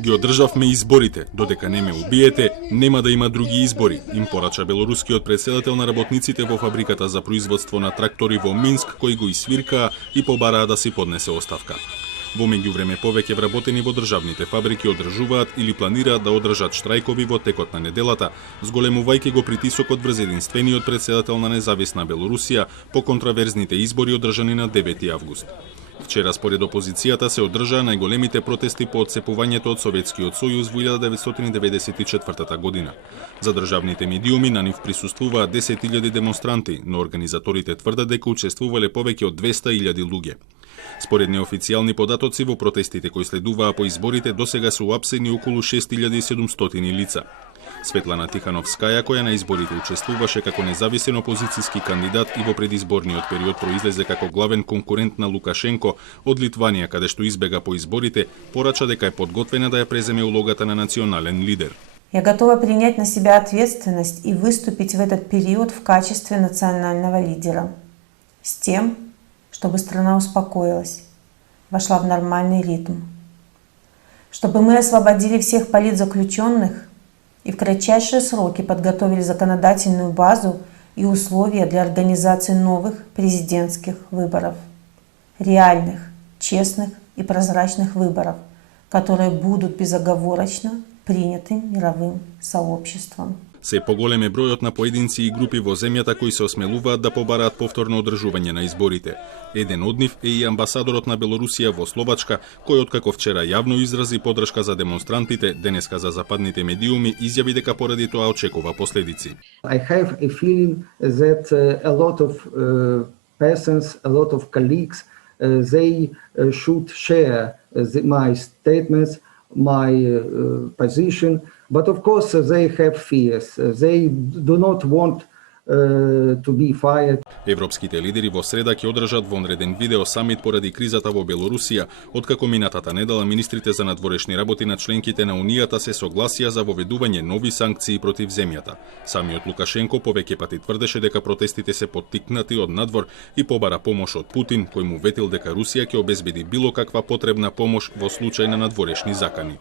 Ги одржавме изборите, додека не ме убиете, нема да има други избори, им порача белорускиот претседател на работниците во фабриката за производство на трактори во Минск, кои го исвиркаа и побараа да си поднесе оставка. Во меѓувреме повеќе вработени во државните фабрики одржуваат или планираат да одржат штрајкови во текот на неделата, зголемувајќи го притисокот врз единствениот претседател на Независна Белорусија по контраверзните избори одржани на 9 август. Вчера според опозицијата се одржаа најголемите протести по отцепувањето од Советскиот сојуз во 1994 година. За државните медиуми на нив присуствуваат 10.000 демонстранти, но организаторите тврдат дека учествувале повеќе од 200.000 луѓе. Според неофицијални податоци во протестите кои следуваа по изборите досега се уапсени околу 6.700 лица. Светлана Тихановскаја, која на изборите учествуваше како независен опозицијски кандидат и во предизборниот период произлезе како главен конкурент на Лукашенко од Литванија, каде што избега по изборите, порача дека е подготвена да ја преземе улогата на национален лидер. Я готова принять на себя ответственность и выступить в этот период в качестве национального лидера. С тем, чтобы страна успокоилась, вошла в нормальный ритм. Чтобы мы освободили всех политзаключенных и в кратчайшие сроки подготовили законодательную базу и условия для организации новых президентских выборов. Реальных, честных и прозрачных выборов, которые будут безоговорочно приняты мировым сообществом. Се поголем е бројот на поединци и групи во земјата кои се осмелуваат да побараат повторно одржување на изборите. Еден од нив е и амбасадорот на Белорусија во Словачка, кој откако вчера јавно изрази поддршка за демонстрантите, денеска за западните медиуми изјави дека поради тоа очекува последици. I have a feeling that a lot of persons, a lot of colleagues, they should share my statements, my position, but of course they have fears. They do not want to be fired. Европските лидери во среда ќе одржат вонреден видео самит поради кризата во Белорусија, откако минатата недела министрите за надворешни работи на членките на Унијата се согласија за воведување нови санкции против земјата. Самиот Лукашенко повеќе пати тврдеше дека протестите се поттикнати од надвор и побара помош од Путин, кој му ветил дека Русија ќе обезбеди било каква потребна помош во случај на надворешни закани.